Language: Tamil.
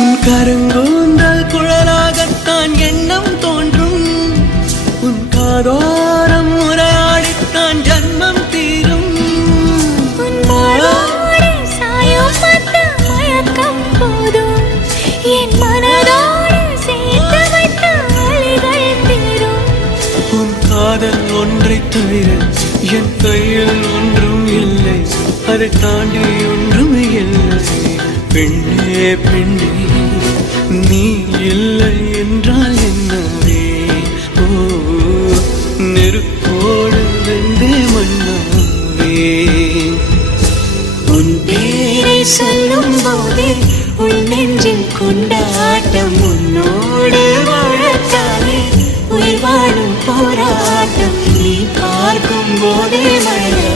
உன் கருங்கூந்தல் குழலாகத்தான் எண்ணம் தோன்றும். உன் காதோரம் உரையாடித்தான் ஜன்மம் தீரும். என் மனதோடு சேர்த்து வைத்த வழிகள் தீரும். உன் காதல் ஒன்றை தவிர என் கையில் ஒன்றும் இல்லை, அதை தாண்டி ஒன்றும் இல்லை. பெண்ணே பெண்ணே நீ இல்லை என்றால் என்னவே? ஓ நெருப்போடு வெந்தே மண்ணாவே. உன் பேரை சொல்லும் போதே உள் நெஞ்சில் கொண்டாட்டம். உன்னோடு வாழத்தானே உயிர் வாழும் போராட்டம். நீ பார்க்கும் போதே மழை